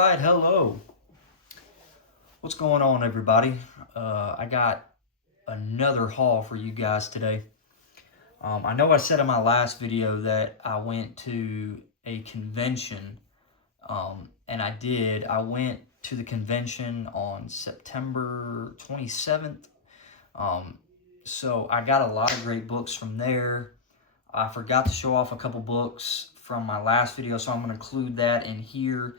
right, hello. What's going on, everybody? I got another haul for you guys today. I know I said in my last video that I went to a convention, and I did. I went to the convention on September 27th. Um, so I got a lot of great books from there. I forgot to show off a couple books from my last video, so I'm going to include that in here.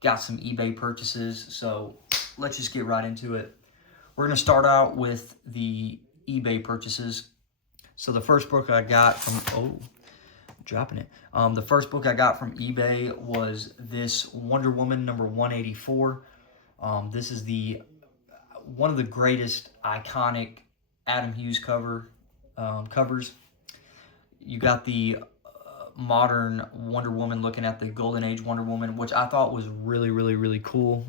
Got some eBay purchases, so let's just get right into it. We're going to start out with the eBay purchases. So the first book I got from, dropping it. The first book I got from eBay was this Wonder Woman number 184. This is one of the greatest iconic Adam Hughes covers. You got the modern Wonder Woman looking at the Golden Age Wonder Woman, which I thought was really, really, really cool.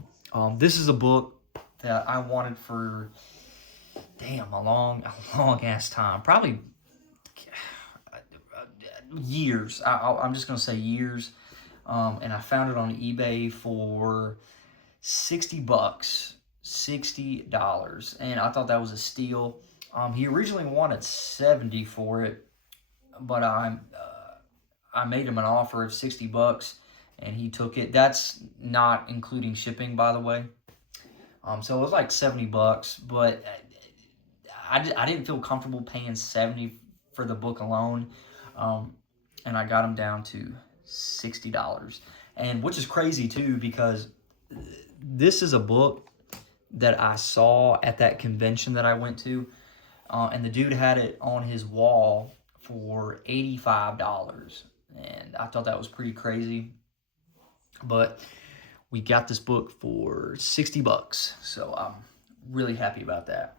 This is a book that I wanted for, a long ass time. Probably years. I'm just going to say years. And I found it on eBay for $60. $60. And I thought that was a steal. He originally wanted $70 for it, but I made him an offer of $60 and he took it. That's not including shipping, by the way. So it was like $70, but I didn't feel comfortable paying $70 for the book alone. And I got him down to $60. And which is crazy too, because this is a book that I saw at that convention that I went to. And the dude had it on his wall for $85. And I thought that was pretty crazy. But we got this book for $60. So I'm really happy about that.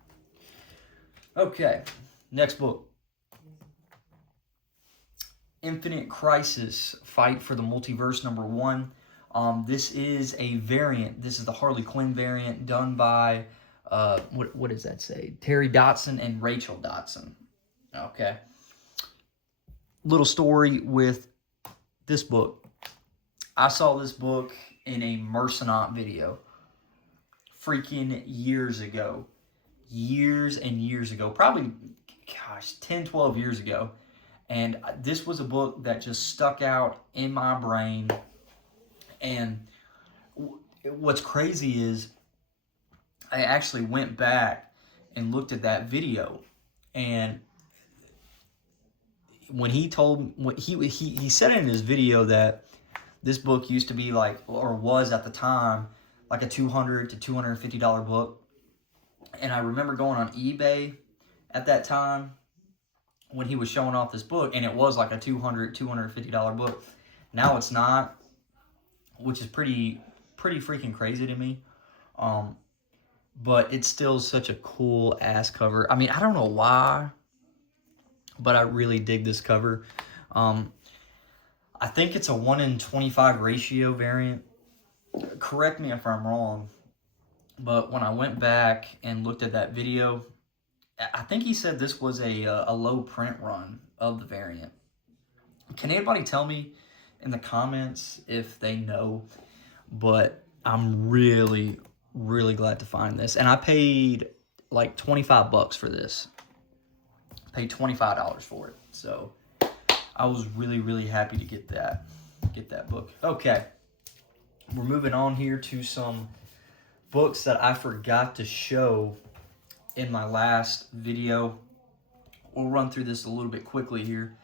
Okay, next book. Infinite Crisis, Fight for the Multiverse number 1. This is a variant. This is the Harley Quinn variant done by, what does that say? Terry Dodson and Rachel Dodson. Okay. Little story with this book. I saw this book in a Mercenaut video freaking years ago. Years and years ago. Probably, 10, 12 years ago. And this was a book that just stuck out in my brain. And what's crazy is I actually went back and looked at that video, and when he said in his video that this book used to be like, or was at the time, like a $200 to $250 book. And I remember going on eBay at that time when he was showing off this book, and it was like a $200, $250 book. Now it's not, which is pretty freaking crazy to me. But it's still such a cool ass cover. I mean, I don't know why, but I really dig this cover. I think it's a 1 in 25 ratio variant. Correct me if I'm wrong, but when I went back and looked at that video, I think he said this was a low print run of the variant. Can anybody tell me in the comments if they know? But I'm really, really glad to find this. And I paid like $25 for this. Paid $25 for it. So I was really, really happy to get that book. Okay. We're moving on here to some books that I forgot to show in my last video. We'll run through this a little bit quickly here,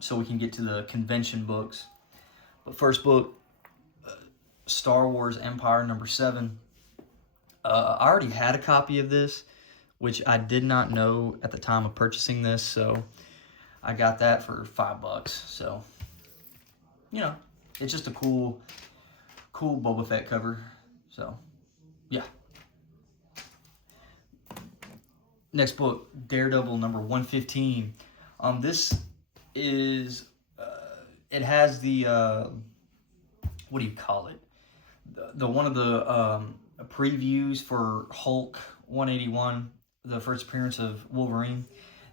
so we can get to the convention books. But first book, Star Wars Empire number 7. I already had a copy of this, which I did not know at the time of purchasing this, so I got that for $5. So, it's just a cool Boba Fett cover. So, yeah. Next book, Daredevil number 115. This is, it has the, what do you call it? The one of the previews for Hulk 181, the first appearance of Wolverine.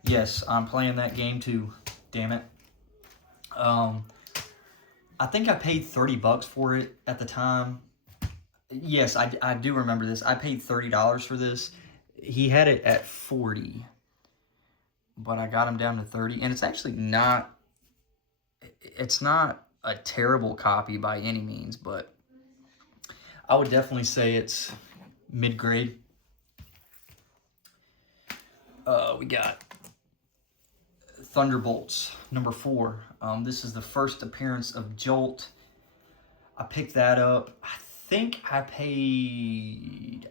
Yes, I'm playing that game too. Damn it. I think I paid $30 for it at the time. Yes, I do remember this. I paid $30 for this. He had it at 40, but I got him down to 30, and it's actually not. It's not a terrible copy by any means, but I would definitely say it's mid-grade. We got Thunderbolts number 4. This is the first appearance of Jolt. I picked that up. I think I paid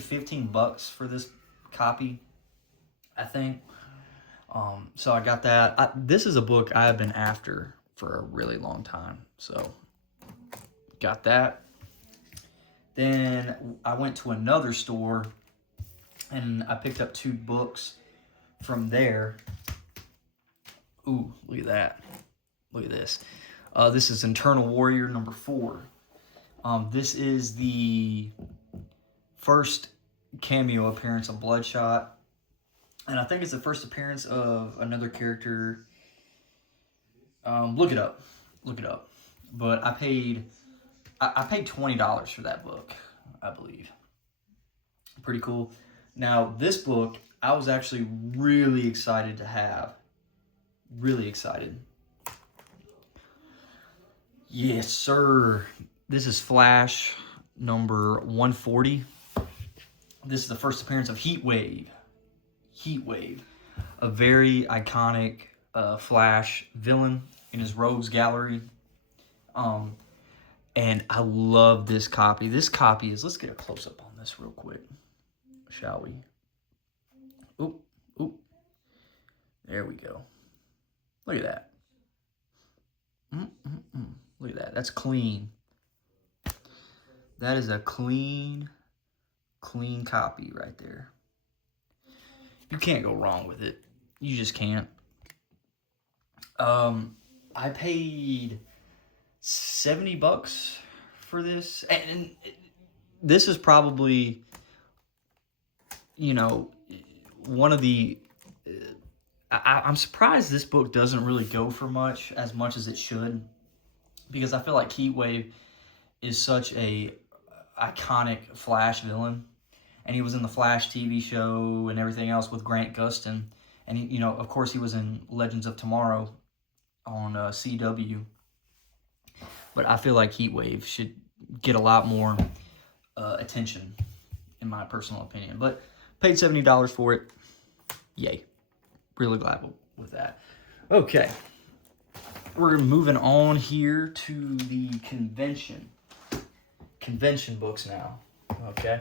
15 bucks for this copy. I think. So I got that. This is a book I have been after for a really long time. So got that. Then I went to another store and I picked up 2 books from there. Ooh, look at that. Look at this. This is Eternal Warrior number 4. This is the first cameo appearance of Bloodshot. And I think it's the first appearance of another character. Look it up. Look it up. But I paid $20 for that book, I believe. Pretty cool. Now, this book, I was actually really excited to have. Really excited. Yes, sir. This is Flash number 140. This is the first appearance of Heatwave. Heatwave. A very iconic Flash villain in his rogues gallery. And I love this copy. This copy is, let's get a close-up on this real quick, shall we? Oop, oop. There we go. Look at that. Look at that. That's clean. That is a clean copy right there. You can't go wrong with it. You just can't. I paid 70 bucks for this. And this is probably, you know, one of the... I'm surprised this book doesn't really go for as much as it should, because I feel like Heatwave is such a iconic Flash villain, and he was in the Flash TV show and everything else with Grant Gustin, and he, you know, of course, he was in Legends of Tomorrow on CW. But I feel like Heatwave should get a lot more attention, in my personal opinion. But paid $70 for it. Yay. Really glad with that. Okay. We're moving on here to the convention books now. Okay.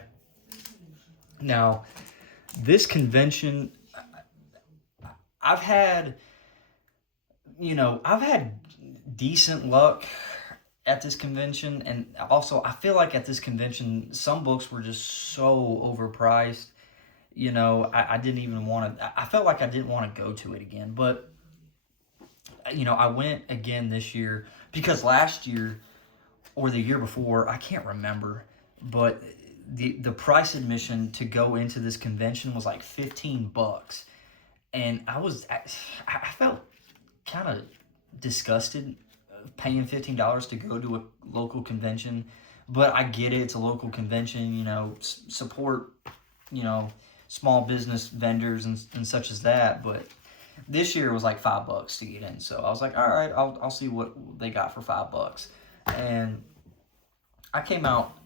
Now, this convention, I've had decent luck at this convention, and also I feel like at this convention some books were just so overpriced. You know, I didn't even want to, I felt like I didn't want to go to it again, but, you know, I went again this year because last year or the year before, I can't remember, but the price admission to go into this convention was like 15 bucks. And I felt kind of disgusted paying $15 to go to a local convention, but I get it. It's a local convention, you know, support, you know, small business vendors and such as that. But this year was like $5 to get in. So I was like, all right, I'll see what they got for $5. And I came out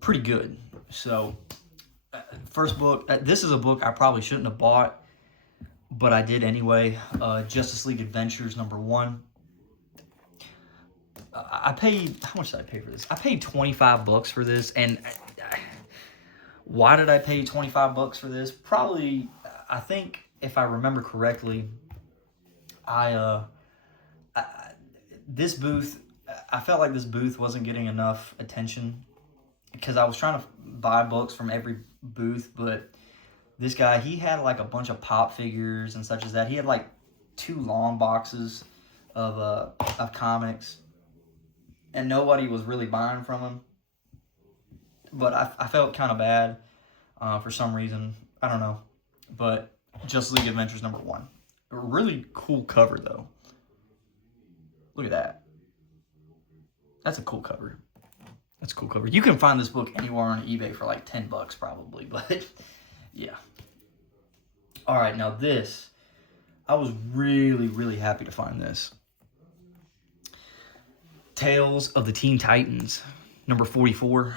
pretty good. So first book, this is a book I probably shouldn't have bought, but I did anyway. Justice League Adventures number 1. I paid, how much did I pay for this? I paid 25 bucks for this, and why did I pay 25 bucks for this? Probably, I think, if I remember correctly, this booth, I felt like this booth wasn't getting enough attention, because I was trying to buy books from every booth, but this guy, he had like a bunch of pop figures and such as that. He had like 2 long boxes of comics, and nobody was really buying from him. But I felt kind of bad for some reason. I don't know. But Justice League Adventures number 1. A really cool cover, though. Look at that. That's a cool cover. That's a cool cover. You can find this book anywhere on eBay for like $10 probably, but yeah. All right, now this, I was really, really happy to find this. Tales of the Teen Titans, number 44.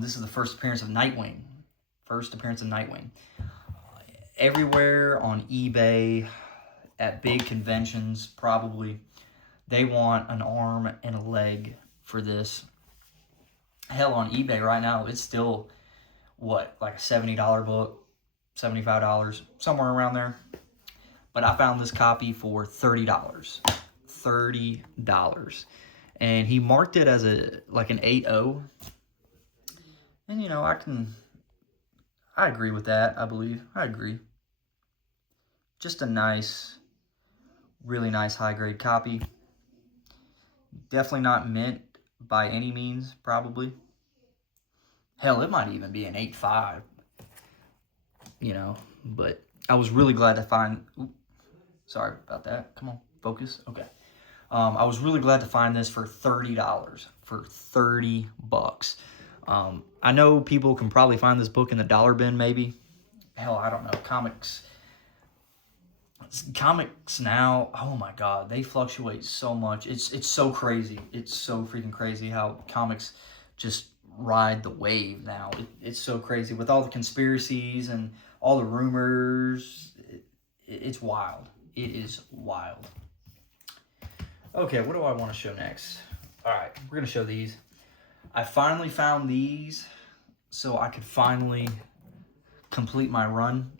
This is the first appearance of Nightwing. Everywhere on eBay, at big conventions, probably, they want an arm and a leg for this. Hell, on eBay right now, it's still, what, like a $70 book, $75, somewhere around there. But I found this copy for $30. $30. And he marked it as an 8.0. And, you know, I agree with that, I believe. I agree. Just a nice, really nice high-grade copy. Definitely not mint by any means, probably. Hell, it might even be an 8.5. You know, but I was really glad to find... Oops, sorry about that. Come on, focus. Okay. I was really glad to find this for $30. For $30. I know people can probably find this book in the dollar bin, maybe. Hell, I don't know. Comics now, oh my God, they fluctuate so much. It's so crazy. It's so freaking crazy how comics just ride the wave now. It's so crazy with all the conspiracies and all the rumors. It's wild. It is wild. Okay, what do I want to show next? All right, we're going to show these. I finally found these so I could finally complete my run.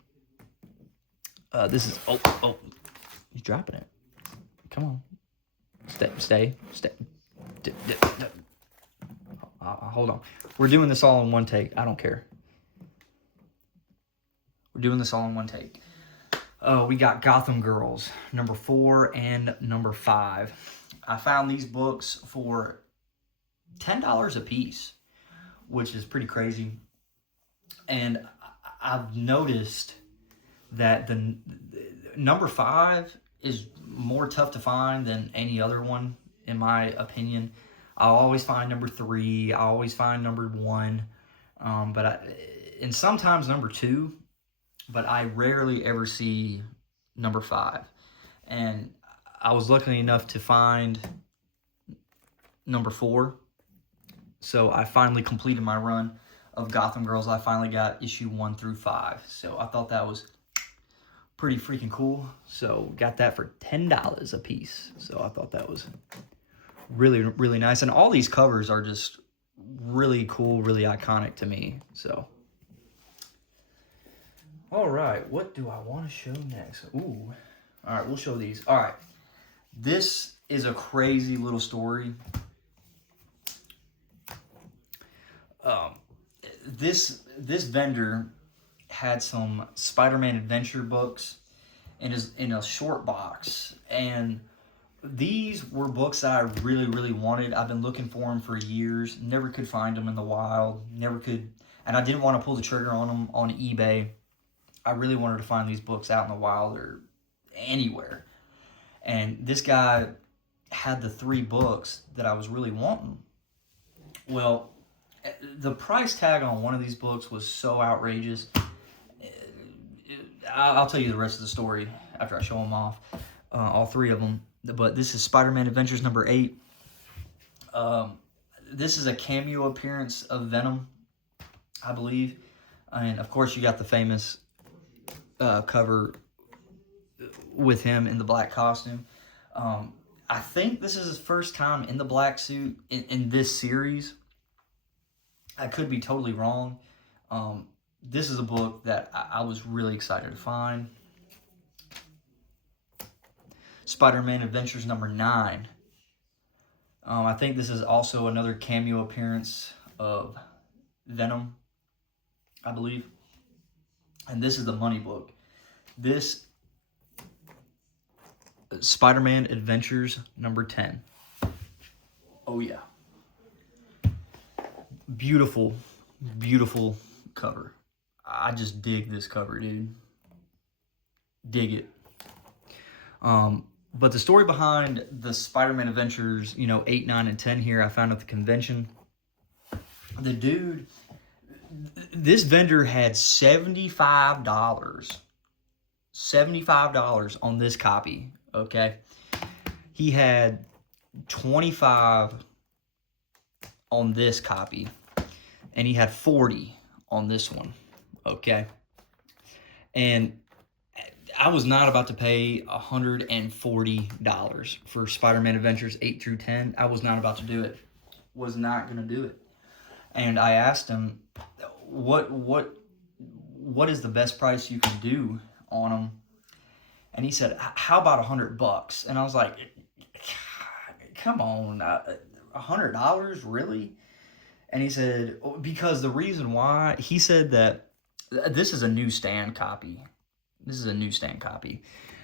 This is, oh, he's dropping it. Come on. Stay. Hold on. We're doing this all in one take. I don't care. We're doing this all in one take. We got Gotham Girls, number 4 and number 5. I found these books for $10 a piece, which is pretty crazy. And I've noticed that the number 5 is more tough to find than any other one, in my opinion. I'll always find number 3. I always find number 1, and sometimes number 2. But I rarely ever see number 5. And I was lucky enough to find number 4. So I finally completed my run of Gotham Girls. I finally got issue 1 through 5. So I thought that was pretty freaking cool. So got that for $10 a piece. So I thought that was really, really nice. And all these covers are just really cool, really iconic to me. So... all right, what do I want to show next? Ooh, all right, we'll show these. All right, this is a crazy little story. This vendor had some Spider-Man Adventure books in a short box, and these were books that I really, really wanted. I've been looking for them for years. Never could find them in the wild. Never could, and I didn't want to pull the trigger on them on eBay. I really wanted to find these books out in the wild or anywhere. And this guy had the 3 books that I was really wanting. Well, the price tag on one of these books was so outrageous. I'll tell you the rest of the story after I show them off, all 3 of them. But this is Spider-Man Adventures number 8. This is a cameo appearance of Venom, I believe. And, of course, you got the famous... cover with him in the black costume. I think this is his first time in the black suit in this series. I could be totally wrong. This is a book that I was really excited to find. Spider-Man Adventures number 9. I think this is also another cameo appearance of Venom, I believe. And this is the money book. This Spider-Man Adventures number 10. Oh yeah. Beautiful, beautiful cover. I just dig this cover, dude. Dig it. But the story behind the Spider-Man Adventures, 8, 9, and 10 here, I found at the convention. The dude, this vendor had $75 on this copy, okay? He had 25 on this copy, and he had 40 on this one, okay? And I was not about to pay $140 for Spider-Man Adventures 8 through 10. I was not about to do it. Was not going to do it. And I asked him, what is the best price you can do on them? And he said, how about $100? And I was like, come on, $100, really? And he said, because the reason why, he said that this is a newsstand copy. This is a newsstand copy.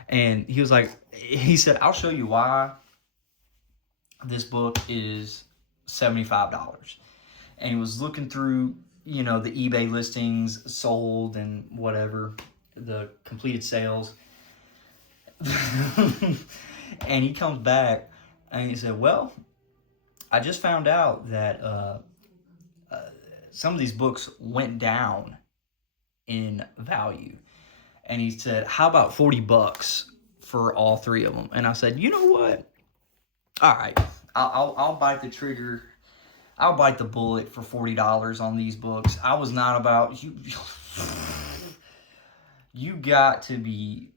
And he was like, he said, I'll show you why this book is $75. And he was looking through, you know, the eBay listings, sold and whatever, the completed sales. And he comes back and he said, well, I just found out that some of these books went down in value. And he said, how about $40 for all three of them? And I said, you know what? All right, I'll bite the trigger. I'll bite the bullet for $40 on these books. I was not about you. You got to be.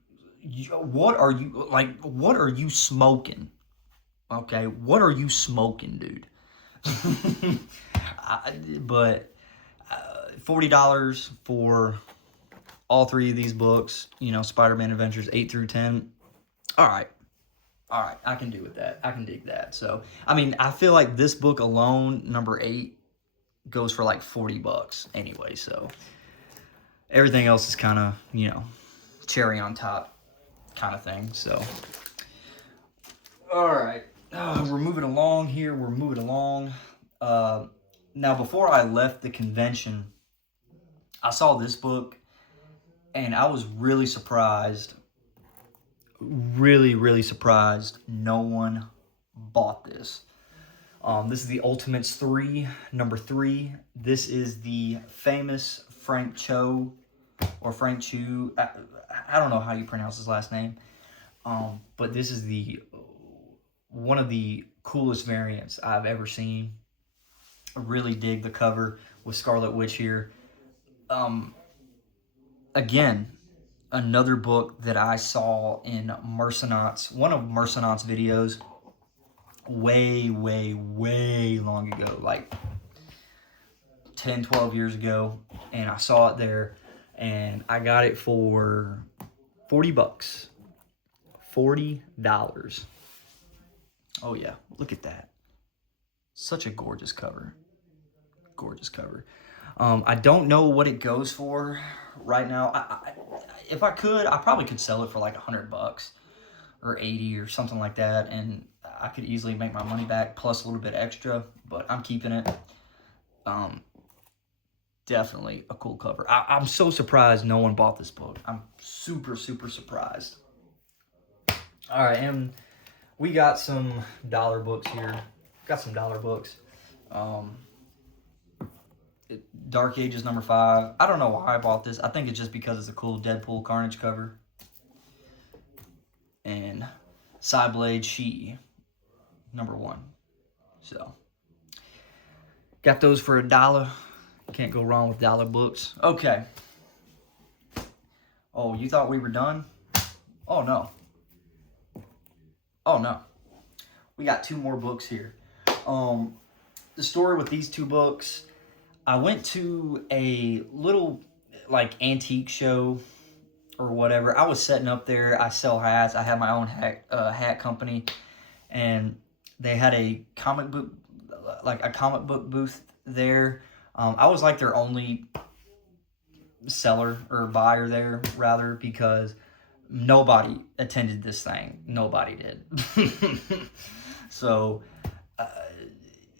What are you like? What are you smoking? Okay, what are you smoking, dude? But $40 for all three of these books, you know, Spider-Man Adventures 8 through 10. All right, I can do with that. I can dig that. So, I mean, I feel like this book alone, number 8, goes for like $40 anyway. So, everything else is kind of, you know, cherry on top kind of thing. So, all right, we're moving along here. We're moving along. Now, before I left the convention, I saw this book, and I was really surprised. Really surprised no one bought this. This is the Ultimates 3, number 3. This is the famous Frank Cho, or Frank Chu. I don't know how you pronounce his last name. But this is one of the coolest variants I've ever seen. I really dig the cover with Scarlet Witch here. Again, another book that I saw in Mercenauts, one of Mercenauts' videos, way long ago, like 10, 12 years ago, and I saw it there, and I got it for $40. $40. Oh yeah, look at that. Such a gorgeous cover. Gorgeous cover. I don't know what it goes for right now. If I could, I probably could sell it for like $100 or 80 or something like that, and I could easily make my money back plus a little bit extra, but I'm keeping it. Definitely a cool cover. I'm so surprised no one bought this book. I'm super surprised. All right, and we got some dollar books here. Got some dollar books. Dark Ages number 5. I don't know why I bought this. I think it's just because it's a cool Deadpool Carnage cover. And Cyblade She number 1. So, got those for $1. Can't go wrong with dollar books. Okay. Oh, you thought we were done? Oh, no. Oh, no. We got 2 more books here. The story with these 2 books, I went to a little, like, antique show or whatever. I was setting up there. I sell hats. I have my own hat company. And they had a comic book booth there. I was like their only seller or buyer there, rather, because nobody attended this thing. Nobody did. So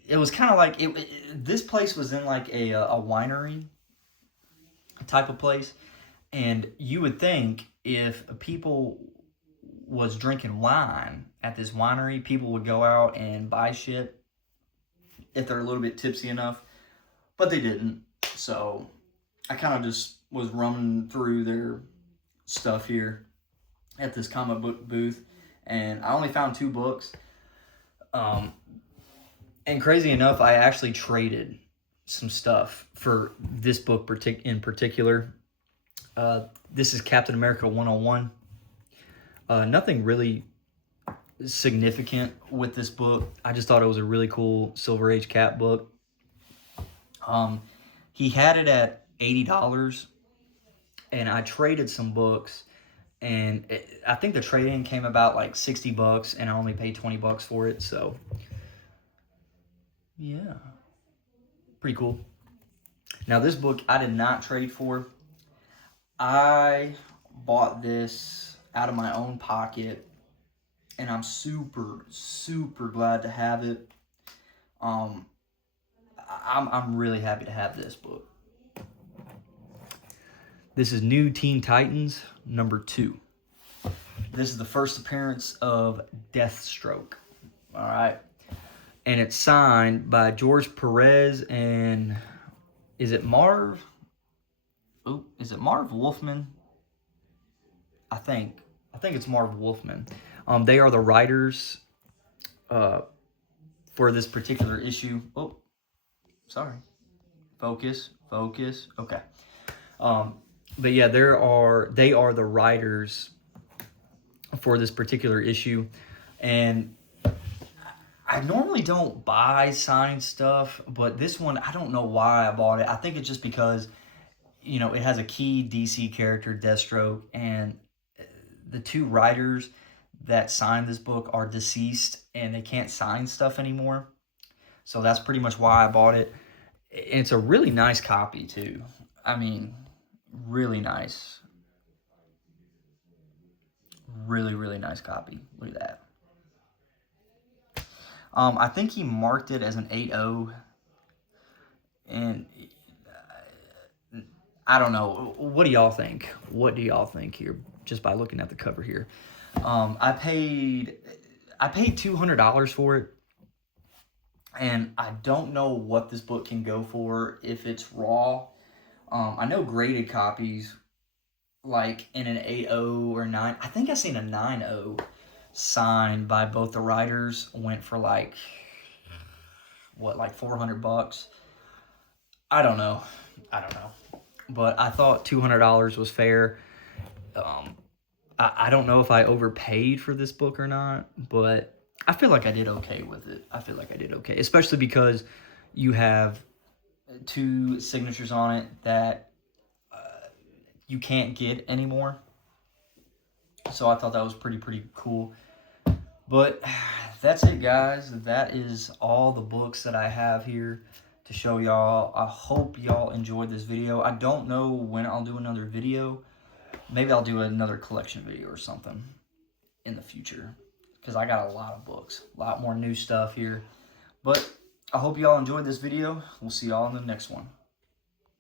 it was kind of like this place was in like a winery type of place, and you would think if people was drinking wine at this winery, people would go out and buy shit if they're a little bit tipsy enough. but they didn't. So I kind of just was running through their stuff here at this comic book booth, and I only found 2 books. And crazy enough, I actually traded some stuff for this book in particular. This is Captain America 101. Nothing really significant with this book. I just thought it was a really cool Silver Age Cap book. He had it at $80, and I traded some books, and I think the trade-in came about like $60, and I only paid $20 for it. So yeah, pretty cool. Now this book I did not trade for. I bought this out of my own pocket, and I'm super, super glad to have it. I'm really happy to have this book. This is New Teen Titans number 2. This is the first appearance of Deathstroke. All right. And it's signed by George Perez and is it Marv Wolfman? I think it's Marv Wolfman. They are the writers for this particular issue. Oh, sorry. Focus. Okay. But yeah, they are the writers for this particular issue, and I normally don't buy signed stuff, but this one, I don't know why I bought it. I think it's just because, you know, it has a key DC character, Deathstroke, and the 2 writers that signed this book are deceased, and they can't sign stuff anymore. So that's pretty much why I bought it. And it's a really nice copy, too. I mean, really nice. Really, really nice copy. Look at that. I think he marked it as an 8.0, and I don't know. What do y'all think? What do y'all think here, just by looking at the cover here? I paid $200 for it, and I don't know what this book can go for if it's raw. I know graded copies, like in an 8.0 or 9. I think I seen a 9.0 signed by both the writers went for like $400. I don't know, but I thought $200 was fair. I don't know if I overpaid for this book or not, but I feel like I did okay with it. Especially because you have 2 signatures on it that you can't get anymore. So I thought that was pretty cool. But that's it, guys. That is all the books that I have here to show y'all. I hope y'all enjoyed this video. I don't know when I'll do another video. Maybe I'll do another collection video or something in the future, because I got a lot of books, a lot more new stuff here. But I hope y'all enjoyed this video. We'll see y'all in the next one.